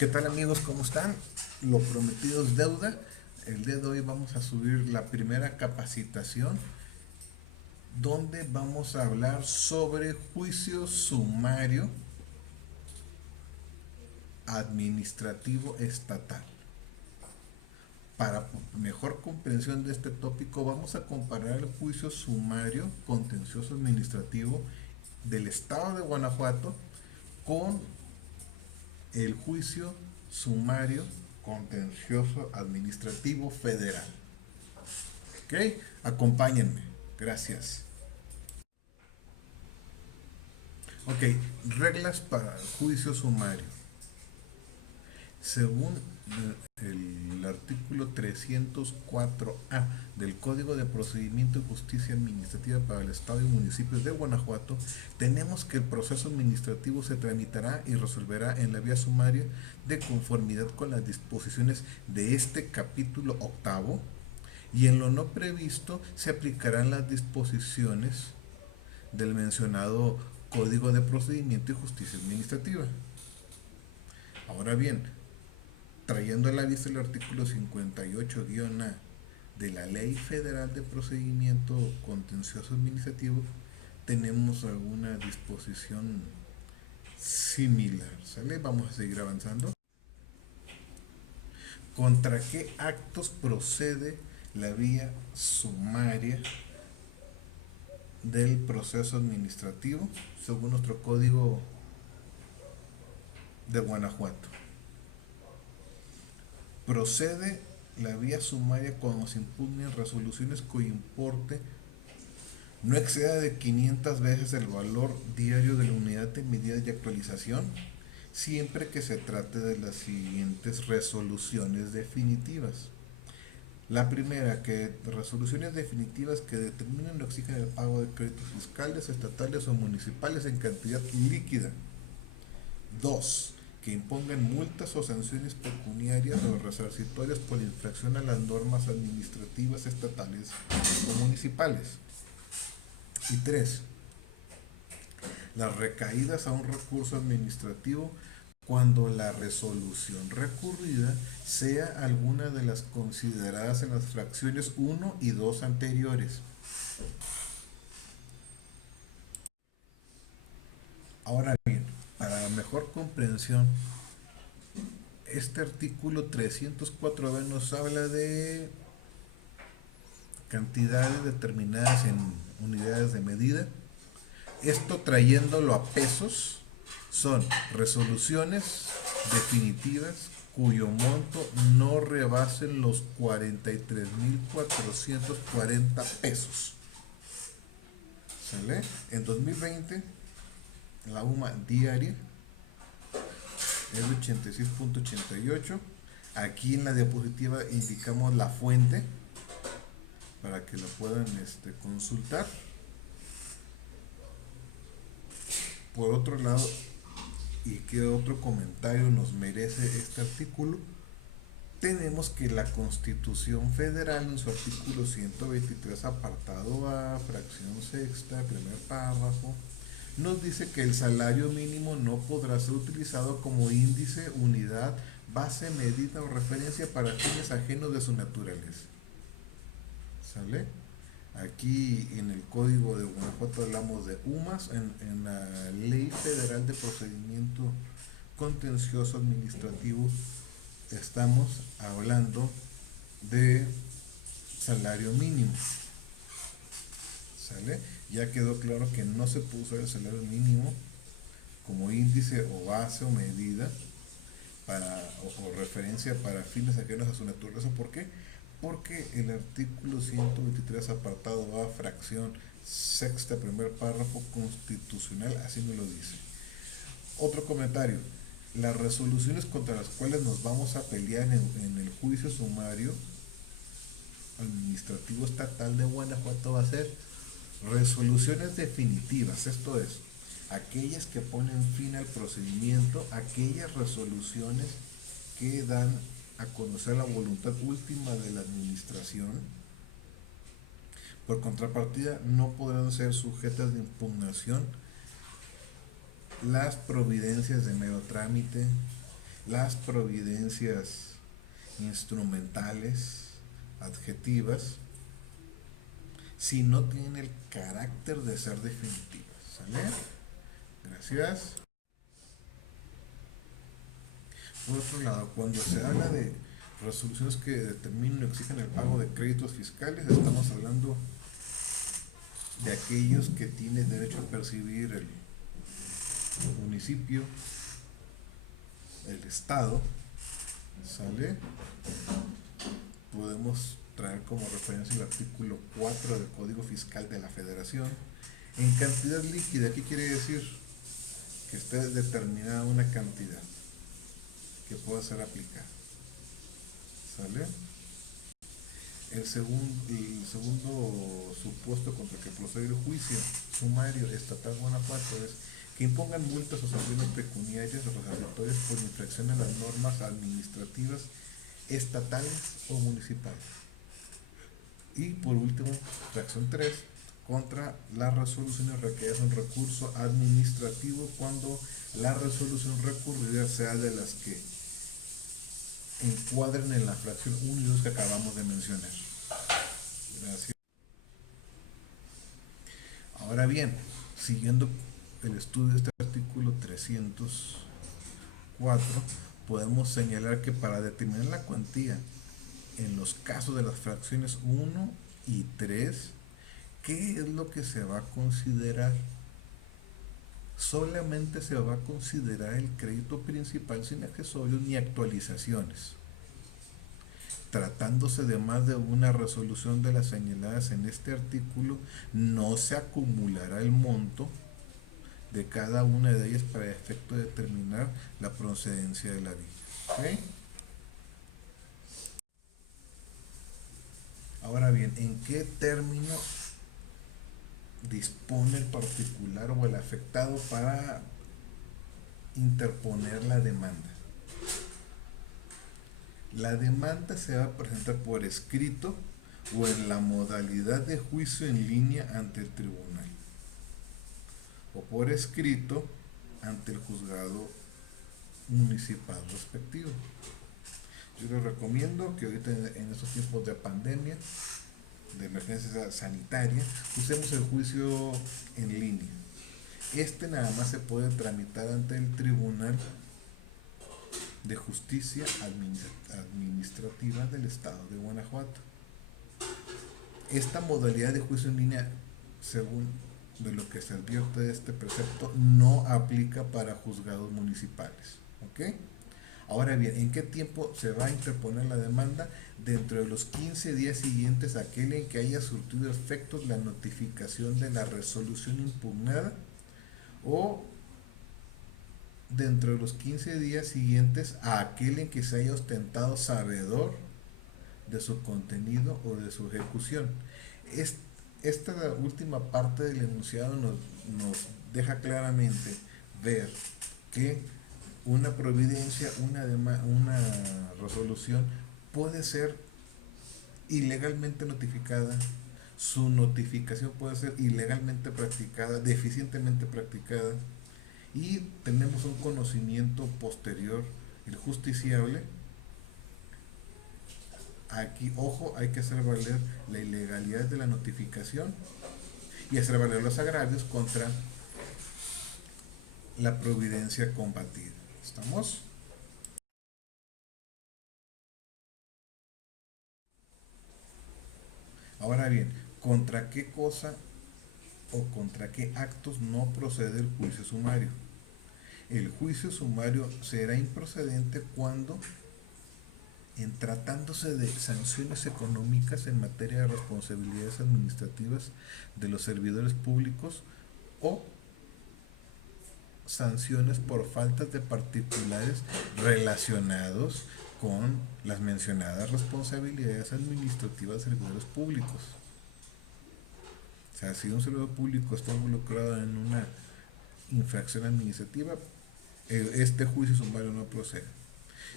¿Qué tal amigos? ¿Cómo están? Lo prometido es deuda. El día de hoy vamos a subir la primera capacitación donde vamos a hablar sobre juicio sumario administrativo estatal. Para mejor comprensión de este tópico vamos a comparar el juicio sumario contencioso administrativo del estado de Guanajuato con el juicio sumario contencioso administrativo federal. ¿Ok? Acompáñenme. Gracias. Ok, reglas para el juicio sumario. Según el artículo 304A del Código de Procedimiento y Justicia Administrativa para el Estado y Municipios de Guanajuato, tenemos que el proceso administrativo se tramitará y resolverá en la vía sumaria de conformidad con las disposiciones de este capítulo octavo, y en lo no previsto se aplicarán las disposiciones del mencionado Código de Procedimiento y Justicia Administrativa. Ahora bien, trayendo a la vista el artículo 58-A de la Ley Federal de Procedimiento Contencioso Administrativo, tenemos alguna disposición similar. ¿Sale? Vamos a seguir avanzando. ¿Contra qué actos procede la vía sumaria del proceso administrativo según nuestro código de Guanajuato? Procede la vía sumaria cuando se impugnen resoluciones cuyo importe no exceda de 500 veces el valor diario de la unidad de medida y actualización, siempre que se trate de las siguientes resoluciones definitivas. La primera, que resoluciones definitivas que determinen o exijan el pago de créditos fiscales, estatales o municipales en cantidad líquida. 2. Que impongan multas o sanciones pecuniarias o resarcitorias por infracción a las normas administrativas estatales o municipales. Y 3. Las recaídas a un recurso administrativo cuando la resolución recurrida sea alguna de las consideradas en las fracciones 1 y 2 anteriores. Ahora bien, para mejor comprensión, este artículo 304b nos habla de cantidades determinadas en unidades de medida. Esto trayéndolo a pesos, son resoluciones definitivas cuyo monto no rebasen los 43,440 pesos. ¿Sale? En 2020, la UMA diaria es de 86,88. Aquí en la diapositiva indicamos la fuente para que lo puedan consultar. Por otro lado, ¿y qué otro comentario nos merece este artículo? Tenemos que la Constitución Federal en su artículo 123 apartado A, fracción sexta, primer párrafo, nos dice que el salario mínimo no podrá ser utilizado como índice, unidad, base, medida o referencia para fines ajenos de su naturaleza. ¿Sale? Aquí en el Código de Guanajuato hablamos de UMAS, en la Ley Federal de Procedimiento Contencioso Administrativo estamos hablando de salario mínimo. ¿Sale? Ya quedó claro que no se puede usar el salario mínimo como índice o base o medida o referencia para fines ajenos a su naturaleza. ¿Por qué? Porque el artículo 123 apartado A, fracción sexta, primer párrafo constitucional así nos lo dice. Otro comentario: las resoluciones contra las cuales nos vamos a pelear en el juicio sumario administrativo estatal de Guanajuato va a ser resoluciones definitivas, esto es, aquellas que ponen fin al procedimiento, aquellas resoluciones que dan a conocer la voluntad última de la administración. Por contrapartida, no podrán ser sujetas de impugnación las providencias de mero trámite, las providencias instrumentales, adjetivas, si no tienen el carácter de ser definitivas. ¿Sale? Gracias. Por otro lado, cuando se habla de resoluciones que determinen o exigen el pago de créditos fiscales, estamos hablando de aquellos que tienen derecho a percibir el municipio, el estado. ¿Sale? Podemos traer como referencia el artículo 4 del Código Fiscal de la Federación. En cantidad líquida, ¿qué quiere decir? Que esté determinada una cantidad que pueda ser aplicada. ¿Sale? El segundo supuesto contra el que procede el juicio sumario estatal Guanajuato es que impongan multas o sanciones pecuniarias o resarcitorias por infracción a las normas administrativas estatales o municipales. Y por último, fracción 3, contra las resoluciones requeridas un recurso administrativo cuando la resolución recurrida sea de las que encuadren en la fracción 1 y 2 que acabamos de mencionar. Gracias. Ahora bien, siguiendo el estudio de este artículo 304, podemos señalar que para determinar la cuantía en los casos de las fracciones 1 y 3, ¿qué es lo que se va a considerar? Solamente se va a considerar el crédito principal sin accesorios ni actualizaciones. Tratándose de más de una resolución de las señaladas en este artículo, no se acumulará el monto de cada una de ellas para efecto de determinar la procedencia de la villa. ¿Okay? Ahora bien, ¿en qué término dispone el particular o el afectado para interponer la demanda? La demanda se va a presentar por escrito o en la modalidad de juicio en línea ante el tribunal, o por escrito ante el juzgado municipal respectivo. Yo les recomiendo que ahorita en estos tiempos de pandemia, de emergencia sanitaria, usemos el juicio en línea. Este nada más se puede tramitar ante el Tribunal de Justicia Administrativa del Estado de Guanajuato. Esta modalidad de juicio en línea, según de lo que se advierte de este precepto, no aplica para juzgados municipales. ¿Ok? Ahora bien, ¿en qué tiempo se va a interponer la demanda? Dentro de los 15 días siguientes a aquel en que haya surtido efectos la notificación de la resolución impugnada, o dentro de los 15 días siguientes a aquel en que se haya ostentado sabedor de su contenido o de su ejecución. Esta última parte del enunciado nos deja claramente ver que una providencia, una resolución puede ser ilegalmente notificada, su notificación puede ser ilegalmente practicada, deficientemente practicada, y tenemos un conocimiento posterior, el justiciable. Aquí, ojo, hay que hacer valer la ilegalidad de la notificación y hacer valer los agravios contra la providencia combatida. ¿Estamos? Ahora bien, ¿contra qué cosa o contra qué actos no procede el juicio sumario? El juicio sumario será improcedente cuando, en tratándose de sanciones económicas en materia de responsabilidades administrativas de los servidores públicos, o sanciones por faltas de particulares relacionados con las mencionadas responsabilidades administrativas de servidores públicos. O sea, si un servidor público está involucrado en una infracción administrativa, este juicio sumario no procede.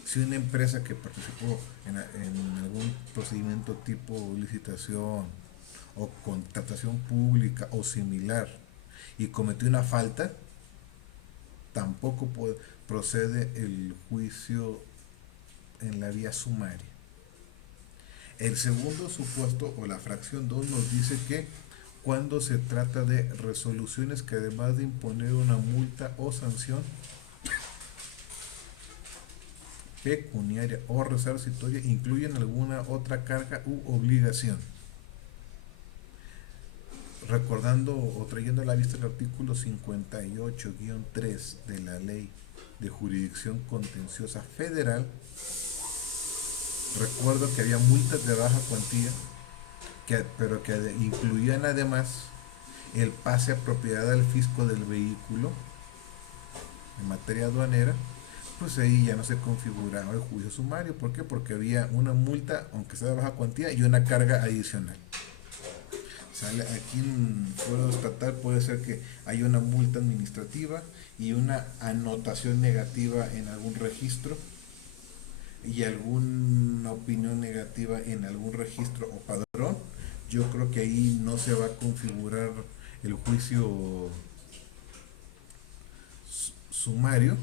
Si una empresa que participó en algún procedimiento tipo licitación o contratación pública o similar y cometió una falta, tampoco procede el juicio en la vía sumaria. El segundo supuesto o la fracción 2 nos dice que cuando se trata de resoluciones que además de imponer una multa o sanción pecuniaria o resarcitoria incluyen alguna otra carga u obligación. Recordando o trayendo a la vista el artículo 58-3 de la Ley de Jurisdicción Contenciosa Federal, recuerdo que había multas de baja cuantía, pero que incluían además el pase a propiedad del fisco del vehículo en materia aduanera. Pues ahí ya no se configuraba el juicio sumario. ¿Por qué? Porque había una multa, aunque sea de baja cuantía, y una carga adicional. ¿Sale? Aquí en fuero estatal puede ser que haya una multa administrativa y una anotación negativa en algún registro y alguna opinión negativa en algún registro o padrón. Yo creo que ahí no se va a configurar el juicio sumario.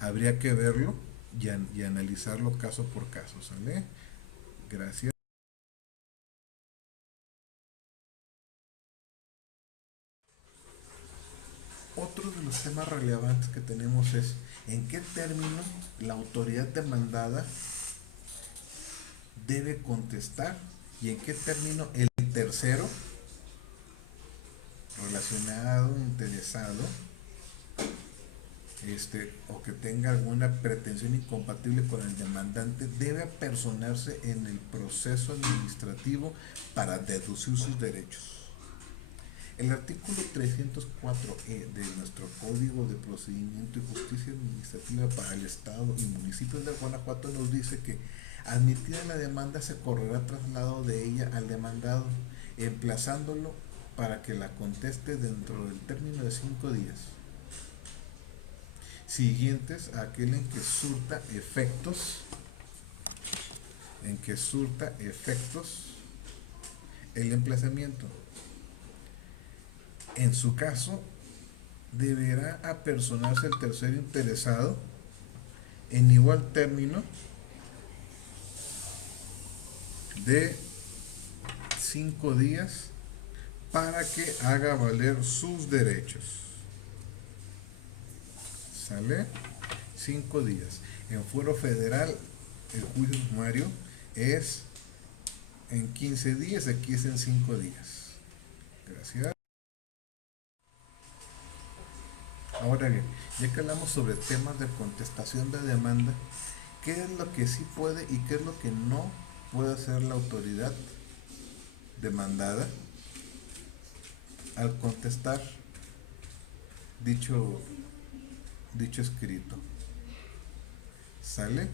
Habría que verlo y analizarlo caso por caso, ¿sale? Gracias. Otro de los temas relevantes que tenemos es en qué término la autoridad demandada debe contestar y en qué término el tercero relacionado, interesado, o que tenga alguna pretensión incompatible con el demandante debe apersonarse en el proceso administrativo para deducir sus derechos. El artículo 304E de nuestro Código de Procedimiento y Justicia Administrativa para el Estado y municipios de Guanajuato nos dice que admitida la demanda se correrá traslado de ella al demandado, emplazándolo para que la conteste dentro del término de 5 días siguientes a aquel en que surta efectos el emplazamiento. En su caso, deberá apersonarse el tercero interesado en igual término de 5 días para que haga valer sus derechos. ¿Sale? 5 días. En fuero federal, el juicio sumario es en 15 días, aquí es en 5 días. Gracias. Ahora bien, ya que hablamos sobre temas de contestación de demanda, ¿qué es lo que sí puede y qué es lo que no puede hacer la autoridad demandada al contestar dicho escrito? ¿Sale?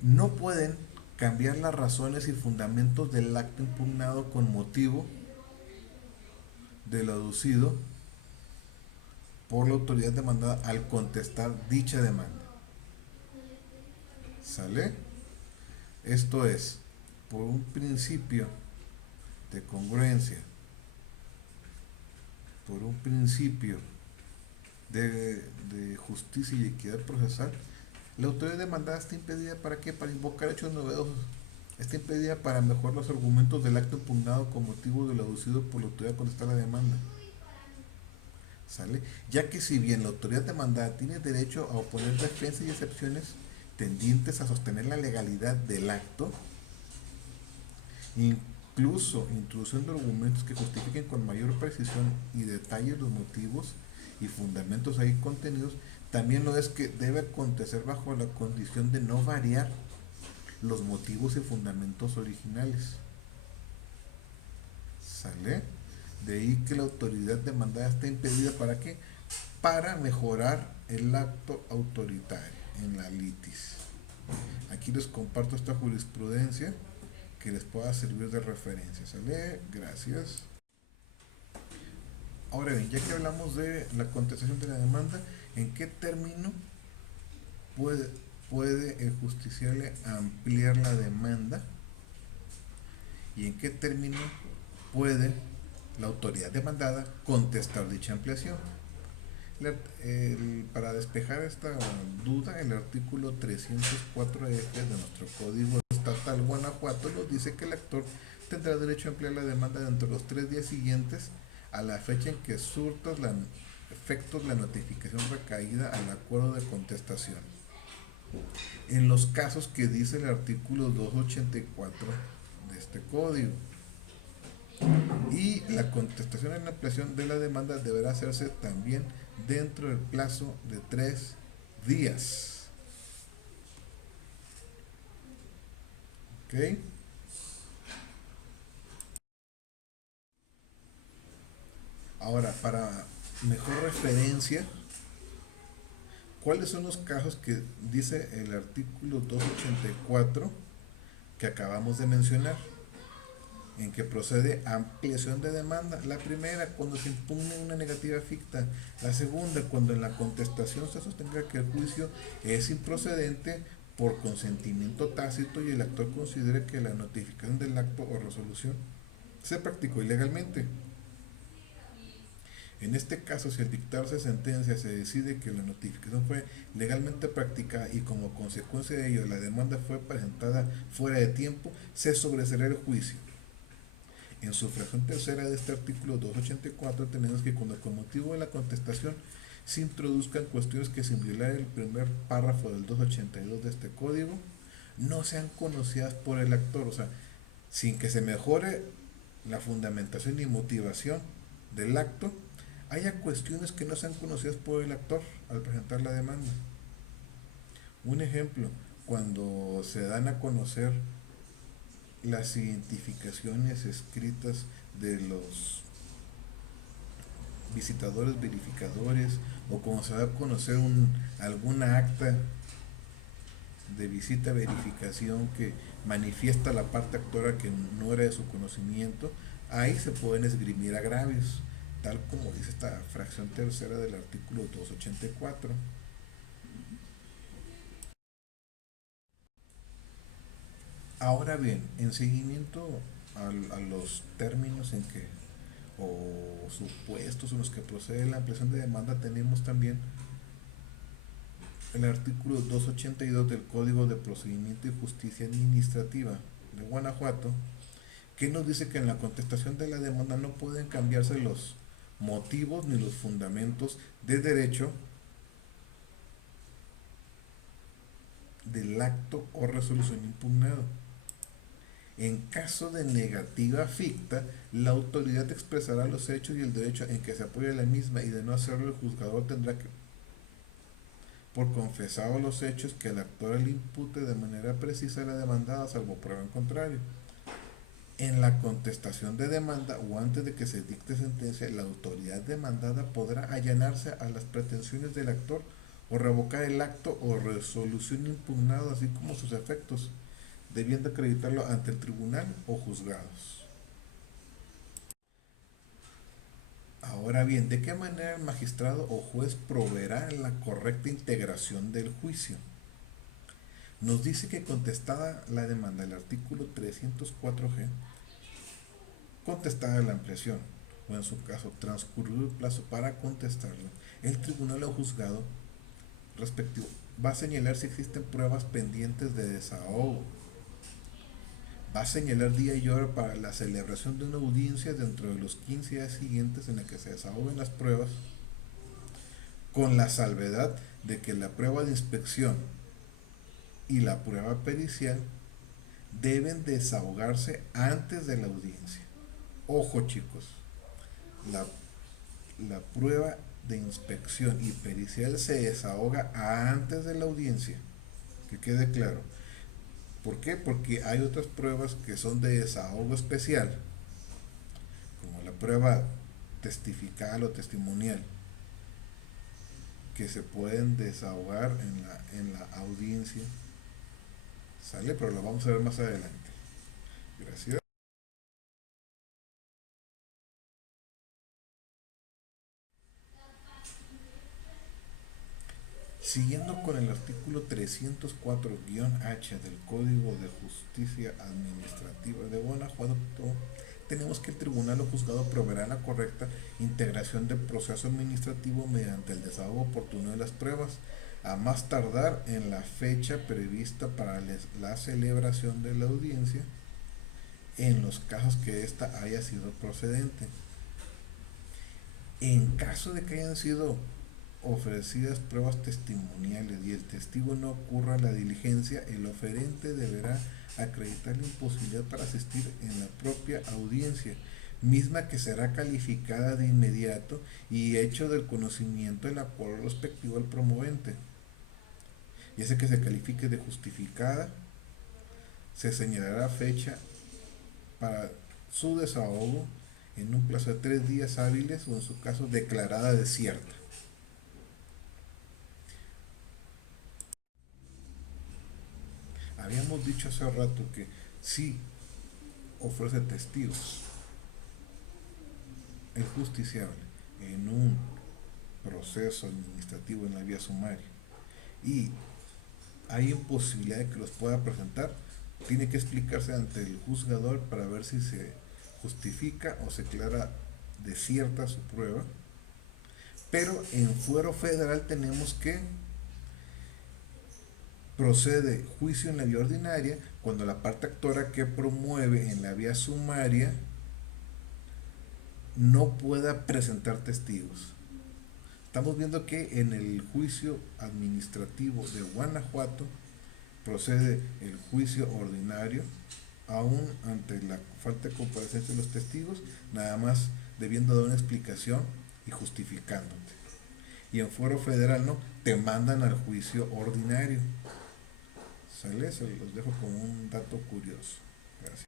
No pueden cambiar las razones y fundamentos del acto impugnado con motivo de lo aducido por la autoridad demandada al contestar dicha demanda. ¿Sale? Esto es, por un principio de congruencia, por un principio de justicia y equidad procesal, la autoridad demandada está impedida ¿para qué? Para invocar hechos novedosos. Está impedida para mejorar los argumentos del acto impugnado con motivo de lo aducido por la autoridad a contestar la demanda. ¿Sale? Ya que si bien la autoridad demandada tiene derecho a oponer defensas y excepciones tendientes a sostener la legalidad del acto, incluso introduciendo argumentos que justifiquen con mayor precisión y detalle los motivos y fundamentos ahí contenidos, también lo es que debe acontecer bajo la condición de no variar los motivos y fundamentos originales. ¿Sale? De ahí que la autoridad demandada está impedida ¿para qué? Para mejorar el acto autoritario en la litis. Aquí les comparto esta jurisprudencia que les pueda servir de referencia. ¿Sale? Gracias. Ahora bien, ya que hablamos de la contestación de la demanda, ¿en qué término puede el justiciable ampliar la demanda? ¿Y en qué término puede la autoridad demandada contestar dicha ampliación? Para despejar esta duda, el artículo 304F de nuestro Código Estatal Guanajuato nos dice que el actor tendrá derecho a emplear la demanda dentro de los 3 días siguientes a la fecha en que surta efectos la notificación recaída al acuerdo de contestación. En los casos que dice el artículo 284 de este código. Y la contestación en la ampliación de la demanda deberá hacerse también dentro del plazo de 3 días. ¿Ok? Ahora, para mejor referencia, ¿cuáles son los casos que dice el artículo 284 que acabamos de mencionar? En que procede ampliación de demanda. La primera, cuando se impugne una negativa ficta. La segunda, cuando en la contestación se sostenga que el juicio es improcedente por consentimiento tácito y el actor considere que la notificación del acto o resolución se practicó ilegalmente. En este caso, si al dictarse sentencia se decide que la notificación fue legalmente practicada y como consecuencia de ello la demanda fue presentada fuera de tiempo, se sobreserá el juicio. En su fracción tercera de este artículo 284 tenemos que cuando con motivo de la contestación se introduzcan cuestiones que sin violar el primer párrafo del 282 de este código no sean conocidas por el actor, o sea, sin que se mejore la fundamentación y motivación del acto, haya cuestiones que no sean conocidas por el actor al presentar la demanda. Un ejemplo, cuando se dan a conocer las identificaciones escritas de los visitadores verificadores o como se da a conocer alguna acta de visita verificación que manifiesta la parte actora que no era de su conocimiento, ahí se pueden esgrimir agravios, tal como dice esta fracción tercera del artículo 284. Ahora bien, en seguimiento a los términos en que o supuestos en los que procede la ampliación de demanda, tenemos también el artículo 282 del Código de Procedimiento y Justicia Administrativa de Guanajuato, que nos dice que en la contestación de la demanda no pueden cambiarse los motivos ni los fundamentos de derecho del acto o resolución impugnado. En caso de negativa ficta, la autoridad expresará los hechos y el derecho en que se apoya la misma y de no hacerlo el juzgador tendrá que, por confesado los hechos, que el actor le impute de manera precisa a la demandada, salvo prueba en contrario. En la contestación de demanda o antes de que se dicte sentencia, la autoridad demandada podrá allanarse a las pretensiones del actor o revocar el acto o resolución impugnado, así como sus efectos, debiendo acreditarlo ante el tribunal o juzgados. Ahora bien, ¿de qué manera el magistrado o juez proveerá la correcta integración del juicio? Nos dice que contestada la demanda, el artículo 304G, contestada la ampliación, o en su caso transcurrido el plazo para contestarlo, el tribunal o juzgado respectivo va a señalar si existen pruebas pendientes de desahogo, va a señalar día y hora para la celebración de una audiencia dentro de los 15 días siguientes en la que se desahoguen las pruebas, con la salvedad de que la prueba de inspección y la prueba pericial deben desahogarse antes de la audiencia. Ojo chicos, la, la prueba de inspección y pericial se desahoga antes de la audiencia, que quede claro. ¿Por qué? Porque hay otras pruebas que son de desahogo especial, como la prueba testifical o testimonial, que se pueden desahogar en la audiencia. ¿Sale? Pero lo vamos a ver más adelante. Gracias. Siguiendo con el artículo 304-H del Código de Justicia Administrativa de Guanajuato, tenemos que el tribunal o juzgado proveerá la correcta integración del proceso administrativo mediante el desahogo oportuno de las pruebas, a más tardar en la fecha prevista para la celebración de la audiencia, en los casos que ésta haya sido procedente. En caso de que hayan sido ofrecidas pruebas testimoniales y el testigo no ocurra la diligencia, el oferente deberá acreditar la imposibilidad para asistir en la propia audiencia, misma que será calificada de inmediato y hecho del conocimiento del acuerdo respectivo al promovente. Ya sea que se califique de justificada, se señalará fecha para su desahogo en un plazo de 3 días hábiles o en su caso declarada desierta. Habíamos dicho hace rato que si ofrece testigos el justiciable en un proceso administrativo en la vía sumaria y hay imposibilidad de que los pueda presentar, tiene que explicarse ante el juzgador para ver si se justifica o se declara desierta su prueba. Pero en fuero federal tenemos que procede juicio en la vía ordinaria cuando la parte actora que promueve en la vía sumaria no pueda presentar testigos. Estamos viendo que en el juicio administrativo de Guanajuato procede el juicio ordinario, aún ante la falta de comparecencia de los testigos, nada más debiendo dar una explicación y justificándote. Y en fuero federal no, te mandan al juicio ordinario. ¿Sale? Se los dejo como un dato curioso. Gracias.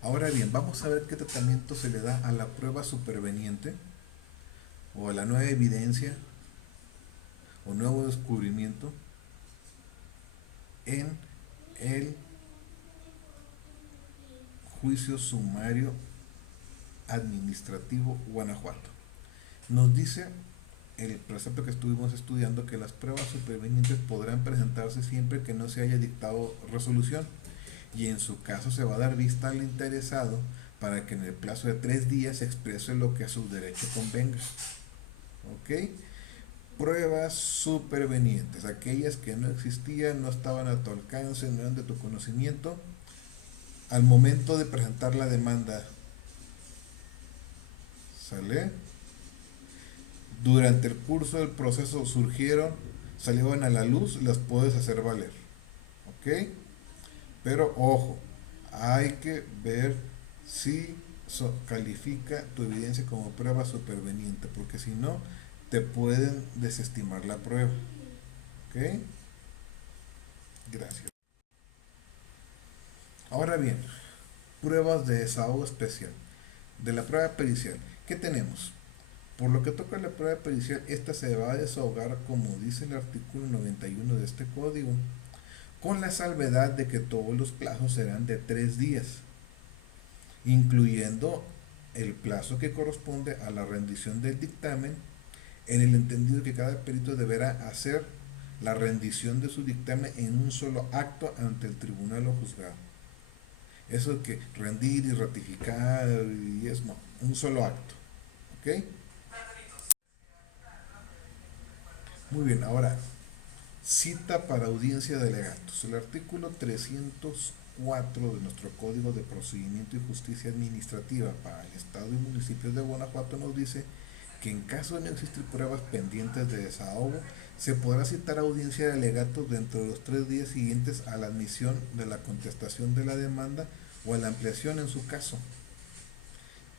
Ahora bien, vamos a ver qué tratamiento se le da a la prueba superveniente o a la nueva evidencia o nuevo descubrimiento en el juicio sumario administrativo Guanajuato. Nos dice el precepto que estuvimos estudiando que las pruebas supervenientes podrán presentarse siempre que no se haya dictado resolución y en su caso se va a dar vista al interesado para que en el plazo de 3 días exprese lo que a su derecho convenga. ¿Ok? Pruebas supervenientes, aquellas que no existían, no estaban a tu alcance, no eran de tu conocimiento, al momento de presentar la demanda. ¿Sale? Durante el curso del proceso surgieron, salieron a la luz, las puedes hacer valer. ¿Ok? Pero ojo, hay que ver si califica tu evidencia como prueba superveniente, porque si no, te pueden desestimar la prueba. ¿Ok? Gracias. Ahora bien, pruebas de desahogo especial. De la prueba pericial, ¿qué tenemos? Por lo que toca a la prueba pericial, esta se va a desahogar como dice el artículo 91 de este código, con la salvedad de que todos los plazos serán de 3 días, incluyendo el plazo que corresponde a la rendición del dictamen, en el entendido que cada perito deberá hacer la rendición de su dictamen en un solo acto ante el tribunal o juzgado. Eso de que rendir y ratificar y es no, un solo acto. ¿Ok? Muy bien, ahora, cita para audiencia de alegatos. El artículo 304 de nuestro Código de Procedimiento y Justicia Administrativa para el Estado y municipios de Guanajuato nos dice que en caso de no existir pruebas pendientes de desahogo, se podrá citar audiencia de alegatos dentro de los 3 días siguientes a la admisión de la contestación de la demanda o a la ampliación en su caso.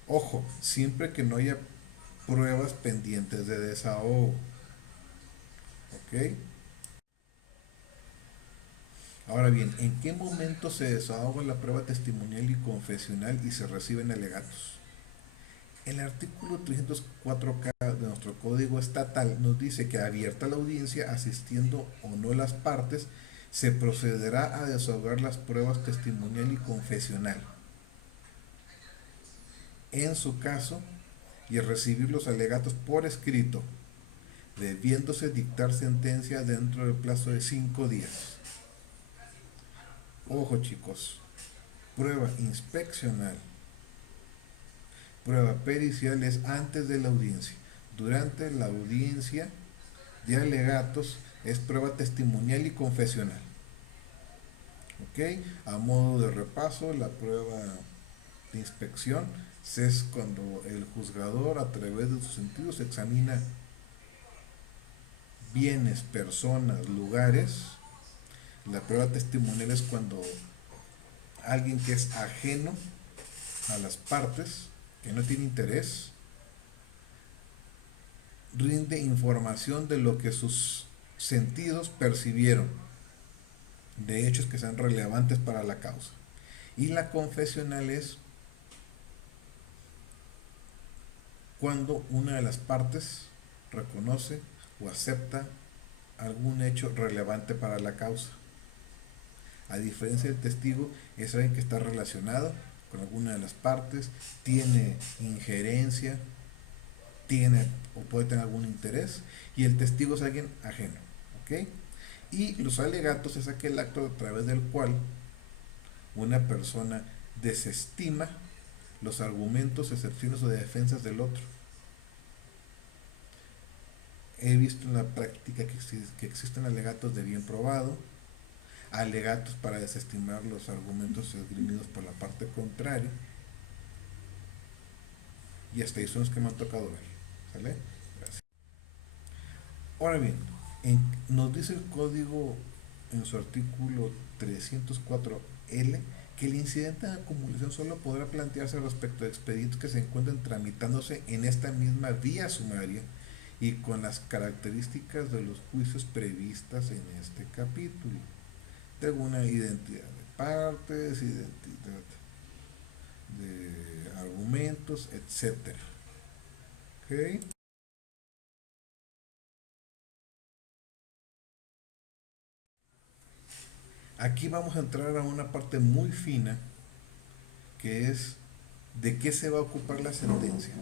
Ojo, siempre que no haya pruebas pendientes de desahogo. ¿Ok? Ahora bien, ¿en qué momento se desahoga la prueba testimonial y confesional y se reciben alegatos? El artículo 304K de nuestro Código Estatal nos dice que abierta la audiencia, asistiendo o no las partes, se procederá a desahogar las pruebas testimonial y confesional. En su caso, y a recibir los alegatos por escrito, debiéndose dictar sentencia dentro del plazo de 5 días. Ojo chicos, prueba inspeccional, prueba pericial es antes de la audiencia. Durante la audiencia de alegatos es prueba testimonial y confesional. ¿Ok? A modo de repaso, la prueba de inspección es cuando el juzgador a través de sus sentidos examina bienes, personas, lugares. La prueba testimonial es cuando alguien que es ajeno a las partes, que no tiene interés, rinde información de lo que sus sentidos percibieron, de hechos que sean relevantes para la causa. Y la confesional es cuando una de las partes reconoce o acepta algún hecho relevante para la causa. A diferencia del testigo, es alguien que está relacionado con alguna de las partes, tiene injerencia, tiene o puede tener algún interés, y el testigo es alguien ajeno. ¿Ok? Y los alegatos es aquel acto a través del cual una persona desestima los argumentos, excepciones o defensas del otro. He visto en la práctica que existen alegatos de bien probado, alegatos para desestimar los argumentos esgrimidos por la parte contraria, y hasta ahí son los que me han tocado ver. ¿Sale? Gracias. Ahora bien, nos dice el código en su artículo 304L que el incidente de acumulación solo podrá plantearse respecto de expedientes que se encuentren tramitándose en esta misma vía sumaria y con las características de los juicios previstas en este capítulo. Tengo una identidad de partes, identidad de argumentos, etcétera. ¿Ok? Aquí vamos a entrar a una parte muy fina que es de qué se va a ocupar la sentencia.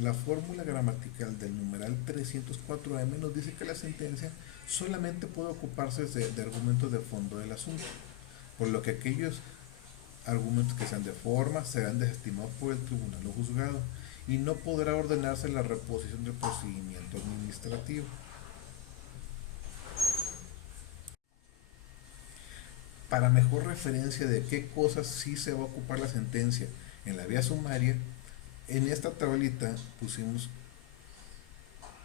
La fórmula gramatical del numeral 304M nos dice que la sentencia solamente puede ocuparse de argumentos de fondo del asunto, por lo que aquellos argumentos que sean de forma serán desestimados por el tribunal o juzgado y no podrá ordenarse la reposición del procedimiento administrativo. Para mejor referencia de qué cosas sí se va a ocupar la sentencia en la vía sumaria, en esta tablita pusimos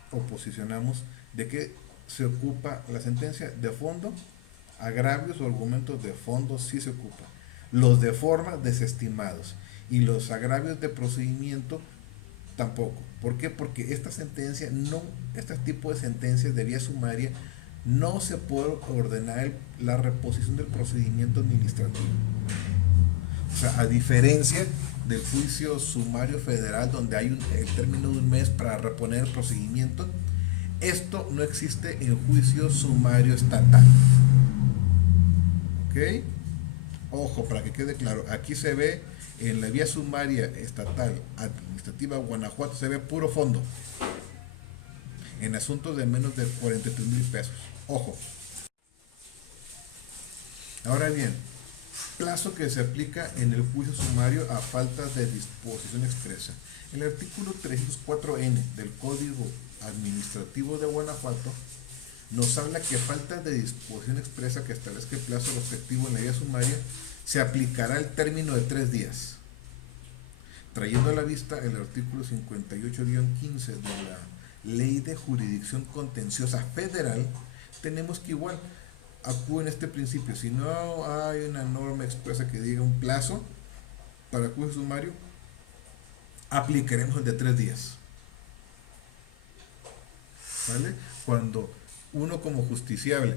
o posicionamos de qué se ocupa la sentencia de fondo. Agravios o argumentos de fondo sí se ocupa, los de forma desestimados, y los agravios de procedimiento tampoco. ¿Por qué? Porque esta sentencia no, este tipo de sentencias de vía sumaria no se puede ordenar la reposición del procedimiento administrativo. O sea, a diferencia del juicio sumario federal donde hay el término de un mes para reponer el procedimiento, esto no existe en juicio sumario estatal. ¿Ok? Ojo, para que quede claro, aquí se ve en la vía sumaria estatal administrativa Guanajuato, se ve puro fondo en asuntos de menos de 43,000 pesos. Ojo. Ahora bien, plazo que se aplica en el juicio sumario a falta de disposición expresa. El artículo 304N del Código Administrativo de Guanajuato nos habla que falta de disposición expresa que establezca el plazo respectivo en la vía sumaria se aplicará el término de 3 días. Trayendo a la vista el artículo 58-15 de la Ley de Jurisdicción Contenciosa Federal, tenemos que igual acuden este principio. Si no hay una norma expresa que diga un plazo para el juicio sumario, aplicaremos el de 3 días. ¿Vale? Cuando uno como justiciable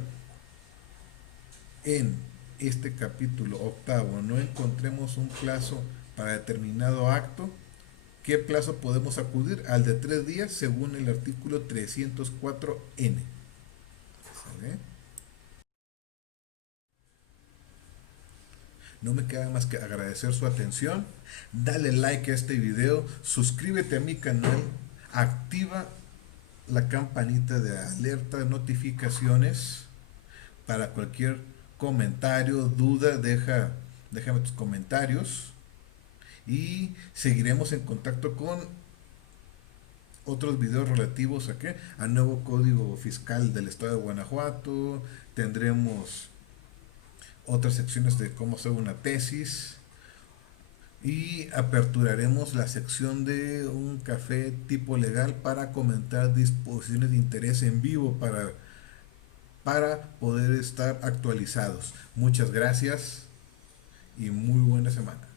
en este capítulo octavo no encontremos un plazo para determinado acto, ¿qué plazo podemos acudir? Al de 3 días según el artículo 304N. ¿Sale? No me queda más que agradecer su atención, dale like a este video, suscríbete a mi canal, activa la campanita de alerta, notificaciones para cualquier comentario, duda, déjame tus comentarios y seguiremos en contacto con otros videos relativos a qué, al nuevo código fiscal del estado de Guanajuato. Tendremos otras secciones de cómo hacer una tesis y aperturaremos la sección de un café tipo legal para comentar disposiciones de interés en vivo para poder estar actualizados. Muchas gracias y muy buena semana.